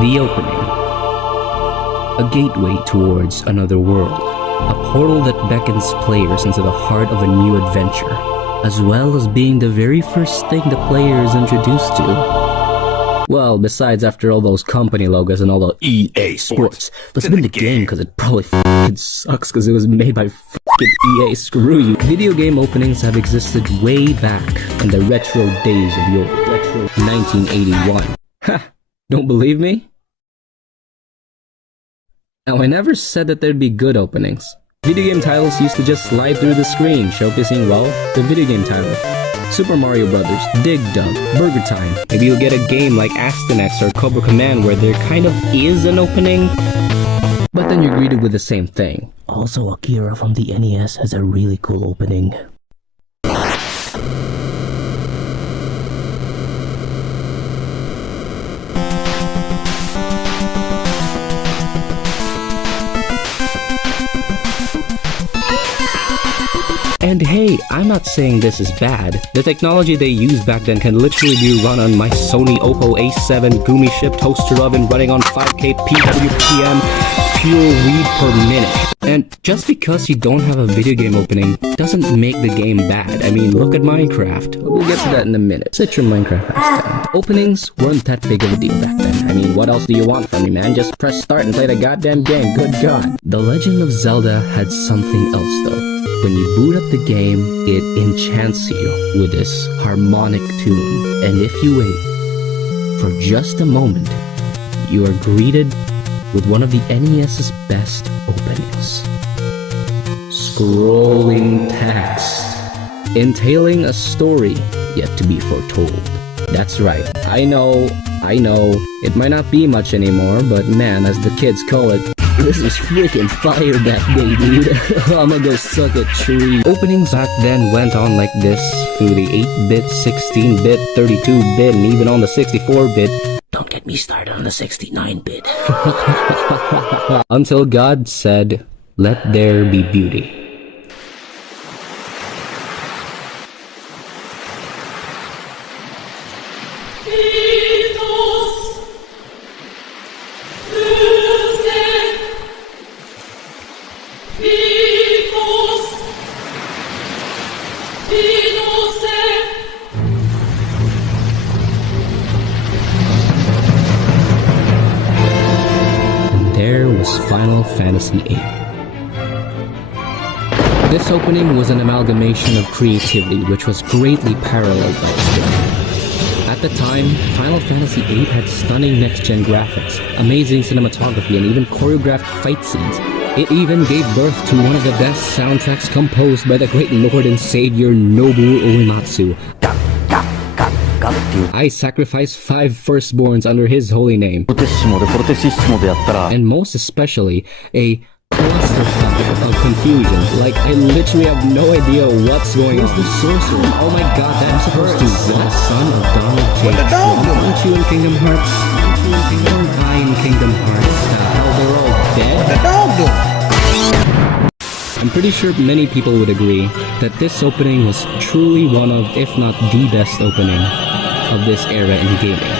The opening. A gateway towards another world. A portal that beckons players into the heart of a new adventure, as well as being the very first thing the player is introduced to. Well, besides after all those company logos and all the EA Sports. Let's been the game because it probably f***ing sucks because it was made by f***ing EA, screw you. Video game openings have existed way back in the retro days of your retro 1981. Ha! Don't believe me? Now, I never said that there'd be good openings. Video game titles used to just slide through the screen, showcasing, well, the video game title. Super Mario Brothers, Dig Dug, Burger Time. Maybe you'll get a game like Aster or Cobra Command where there kind of is an opening, but then you're greeted with the same thing. Also, Akira from the NES has a really cool opening. And hey, I'm not saying this is bad. The technology they used back then can literally be run on my Sony Oppo A7 Gumi Ship toaster oven running on 5K PWPM pure weed per minute. And just because you don't have a video game opening doesn't make the game bad. I mean, look at Minecraft. We'll get to that in a minute. Sit your Minecraft ass down. Openings weren't that big of a deal back then. I mean, what else do you want from me, man? Just press start and play the goddamn game. Good God. The Legend of Zelda had something else though. When you boot up the game, it enchants you with this harmonic tune. And if you wait for just a moment, you are greeted with one of the NES's best openings. Scrolling text, entailing a story yet to be foretold. That's right, I know, it might not be much anymore, but man, as the kids call it, this is freaking fire that day, dude. I'ma go suck a tree. Openings back then went on like this through the 8-bit, 16-bit, 32-bit, and even on the 64-bit. Don't get me started on the 69-bit. Until God said, "Let there be beauty." There was Final Fantasy VIII. This opening was an amalgamation of creativity which was greatly paralleled by its game. At the time, Final Fantasy VIII had stunning next-gen graphics, amazing cinematography, and even choreographed fight scenes. It even gave birth to one of the best soundtracks composed by the great Lord and Savior Nobuo Uematsu. I sacrificed 5 firstborns under his holy name. And most especially, a clusterfuck of confusion. Like, I literally have no idea what's going on. Who's the sorcerer? Oh my god, that's supposed to what? Son of Donald J. Aren't you in Kingdom Hearts? Aren't I in Kingdom Hearts? Hell, they're all dead? What the dog doing? I'm pretty sure many people would agree that this opening was truly one of, if not the best opening of this era in gaming.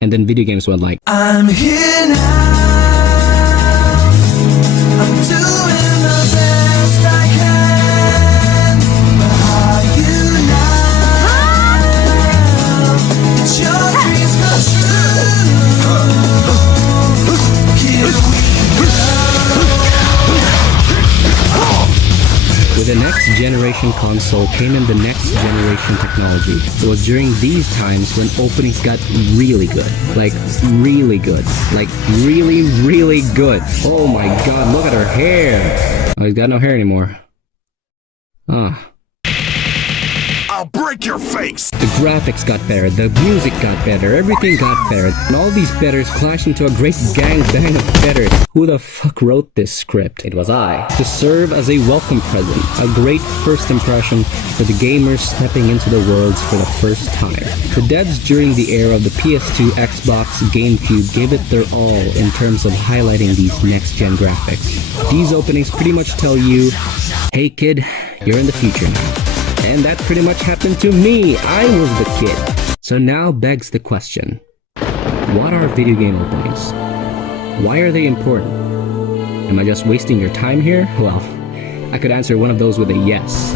And then video games went like, I'm here now, I'm doing the best I can, but are you now? It's your dreams come true. Here we With the next generation console came in the next generation technology. It was during these times when openings got really good. Like, really good. Like, really, really good. Oh my god, look at her hair! Oh, he's got no hair anymore. Ah. I'll break your face! The graphics got better, the music got better, everything got better, and all these betters clashed into a great gangbang of betters. Who the fuck wrote this script? It was I. To serve as a welcome present, a great first impression for the gamers stepping into the worlds for the first time. The devs during the era of the PS2, Xbox, GameCube gave it their all in terms of highlighting these next-gen graphics. These openings pretty much tell you, hey kid, you're in the future now. And that pretty much happened to me. I was the kid. So now begs the question, what are video game openings? Why are they important? Am I just wasting your time here? Well, I could answer one of those with a yes.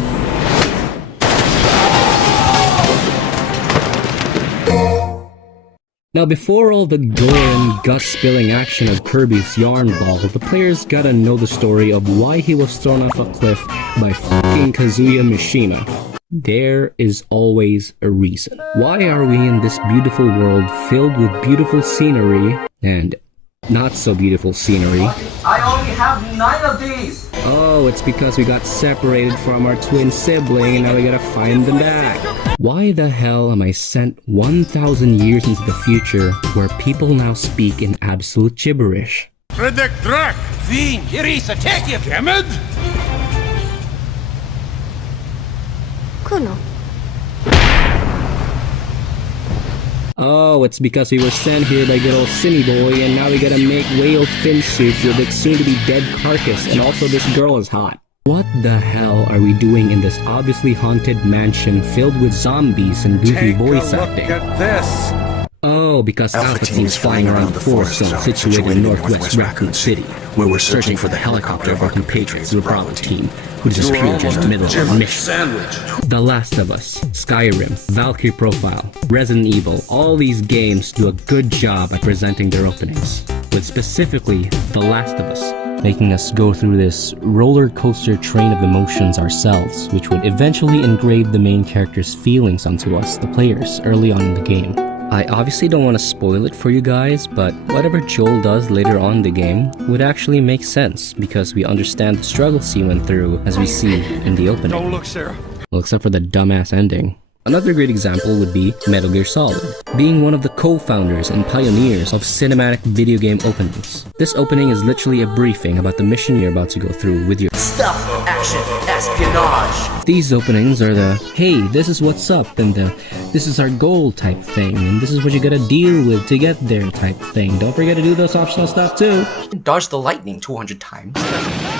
Now before all the gore and gut-spilling action of Kirby's Yarn Ball, the players gotta know the story of why he was thrown off a cliff by f***ing Kazuya Mishima. There is always a reason. Why are we in this beautiful world filled with beautiful scenery and not so beautiful scenery? I only have 9 of these! Oh, it's because we got separated from our twin sibling and now we gotta find them back. Why the hell am I sent 1,000 years into the future where people now speak in absolute gibberish? Predict Drac! Vin, Irisa, Tekken! Damn Kuno. Oh, it's because we were sent here by good old Cinny Boy and now we gotta make whale fin soup with its soon-to-be dead carcass, and also this girl is hot. What the hell are we doing in this obviously haunted mansion filled with zombies and goofy voice acting? Look at this! Oh, because Alpha Team is flying around the forest zone situated in northwest Raccoon City, where we're searching for the helicopter of our compatriots, the Bravo Team, who disappeared in the middle of our mission. The Last of Us, Skyrim, Valkyrie Profile, Resident Evil, all these games do a good job at presenting their openings, with specifically The Last of Us, making us go through this roller coaster train of emotions ourselves, which would eventually engrave the main character's feelings onto us, the players, early on in the game. I obviously don't want to spoil it for you guys, but whatever Joel does later on in the game would actually make sense because we understand the struggles he went through as we see in the opening. Don't look, Sarah. Well, except for the dumbass ending. Another great example would be Metal Gear Solid, being one of the co-founders and pioneers of cinematic video game openings. This opening is literally a briefing about the mission you're about to go through with your Stealth, action, espionage! These openings are the, hey, this is what's up, and the, this is our goal type thing, and this is what you gotta deal with to get there type thing. Don't forget to do those optional stuff too. Dodge the lightning 200 times.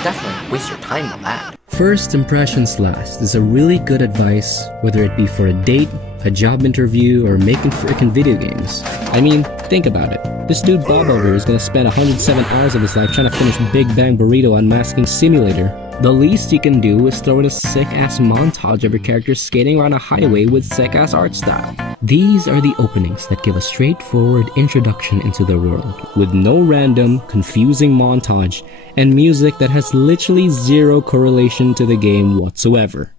Definitely waste your time on that. First impressions last is a really good advice, whether it be for a date, a job interview, or making frickin' video games. I mean, think about it. This dude Bob over here is gonna spend 107 hours of his life trying to finish Big Bang Burrito Unmasking Simulator. The least you can do is throw in a sick-ass montage of your character skating around a highway with sick-ass art style. These are the openings that give a straightforward introduction into the world, with no random, confusing montage, and music that has literally zero correlation to the game whatsoever.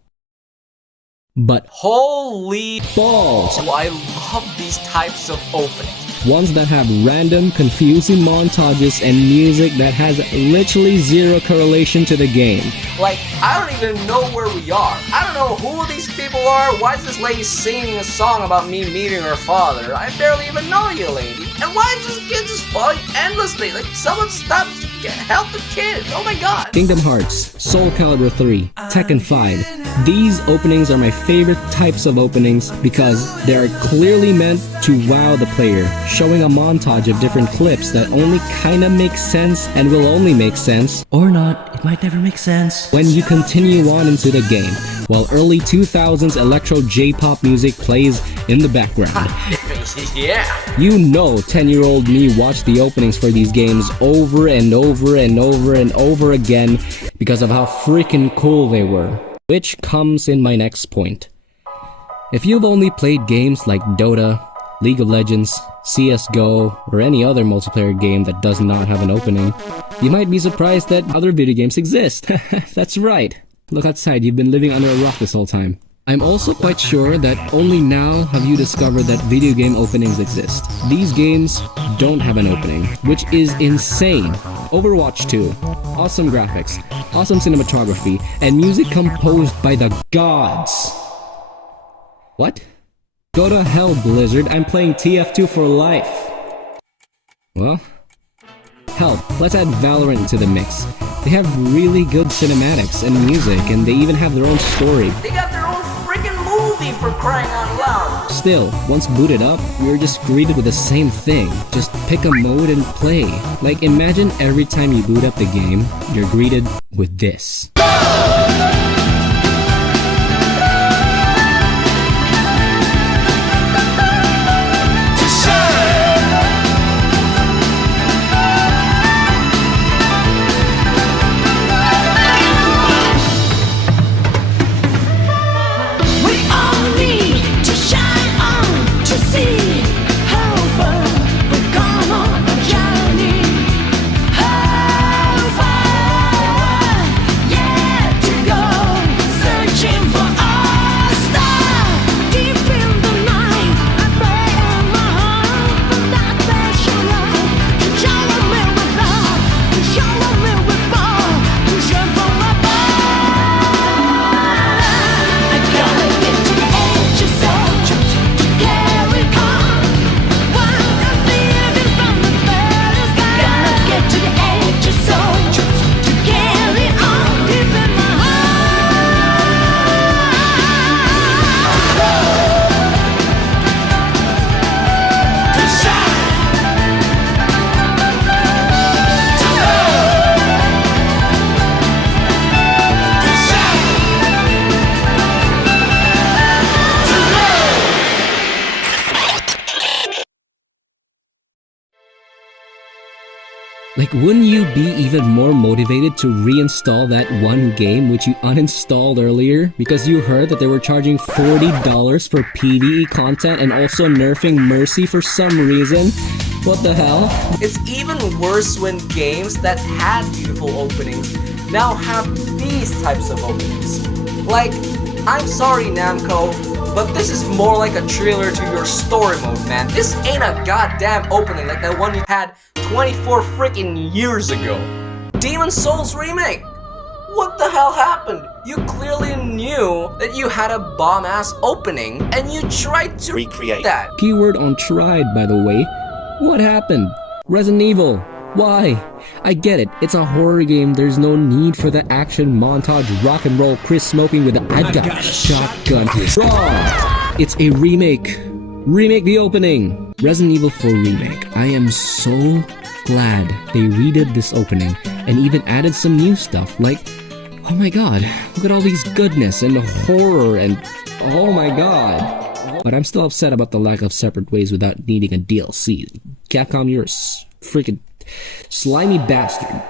But Holy balls! do I love these types of openings. Ones that have random, confusing montages and music that has literally zero correlation to the game. Like, I don't even know where we are. I don't know who these people are. Why is this lady singing a song about me meeting her father? I barely even know you, lady. And why is this kid just falling endlessly? Like, someone stop, help the kid. Oh my god. Kingdom Hearts, Soul Calibur 3, Tekken 5. These openings are my favorite types of openings because they are clearly meant to wow the player, showing a montage of different clips that only kinda make sense and will only make sense, or not, it might never make sense, when you continue on into the game, while early 2000s electro J-pop music plays in the background. Yeah. You know 10-year-old me watched the openings for these games over and over and over and over again because of how freaking cool they were. Which comes in my next point. If you've only played games like Dota, League of Legends, CSGO, or any other multiplayer game that does not have an opening, you might be surprised that other video games exist. That's right. Look outside, you've been living under a rock this whole time. I'm also quite sure that only now have you discovered that video game openings exist. These games don't have an opening, which is insane. Overwatch 2, awesome graphics, awesome cinematography, and music composed by the gods. What? Go to hell, Blizzard, I'm playing TF2 for life. Well, hell, let's add Valorant to the mix. They have really good cinematics and music, and they even have their own story. They got their own freaking movie for crying out loud. Still, once booted up, we were just greeted with the same thing. Just pick a mode and play. Like, imagine every time you boot up the game, you're greeted with this. Like, wouldn't you be even more motivated to reinstall that one game which you uninstalled earlier because you heard that they were charging $40 for PvE content and also nerfing Mercy for some reason? What the hell? It's even worse when games that had beautiful openings now have these types of openings. Like, I'm sorry Namco, but this is more like a trailer to your story mode, man. This ain't a goddamn opening like that one you had 24 freaking years ago. Demon Souls Remake! What the hell happened? You clearly knew that you had a bomb-ass opening, and you tried to recreate that. Keyword on tried, by the way. What happened? Resident Evil. Why? I get it, it's a horror game, there's no need for the action montage rock and roll Chris smoking with the I've got a shotgun. Wrong! It's a remake. Remake the opening. Resident Evil 4 Remake. I am so glad they redid this opening and even added some new stuff like, oh my god, look at all these goodness and horror and oh my god. But I'm still upset about the lack of separate ways without needing a DLC. Capcom, you're a freaking slimy bastard.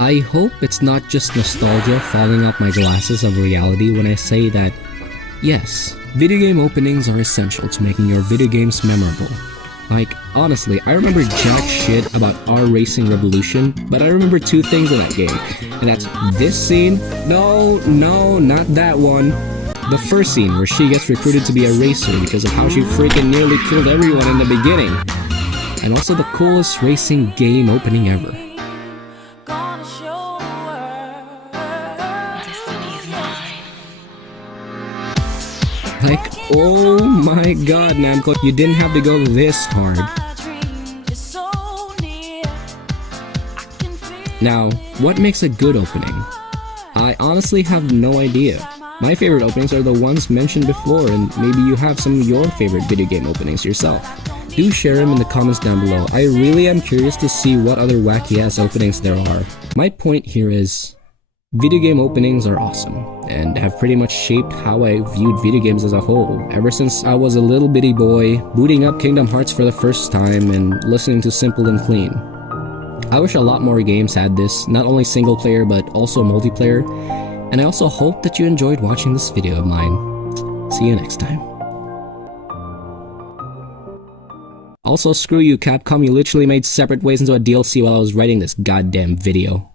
I hope it's not just nostalgia fogging up my glasses of reality when I say that, yes, video game openings are essential to making your video games memorable. Like, honestly, I remember jack shit about our Racing Revolution, but I remember two things in that game, and that's this scene, no, not that one, the first scene where she gets recruited to be a racer because of how she freaking nearly killed everyone in the beginning, and also the coolest racing game opening ever. Like, oh my god, Namco, you didn't have to go this hard. Now, what makes a good opening? I honestly have no idea. My favorite openings are the ones mentioned before, and maybe you have some of your favorite video game openings yourself. Do share them in the comments down below. I really am curious to see what other wacky ass openings there are. My point here is, video game openings are awesome, and have pretty much shaped how I viewed video games as a whole, ever since I was a little bitty boy, booting up Kingdom Hearts for the first time and listening to Simple and Clean. I wish a lot more games had this, not only single player but also multiplayer, and I also hope that you enjoyed watching this video of mine. See you next time. Also, screw you Capcom, you literally made separate ways into a DLC while I was writing this goddamn video.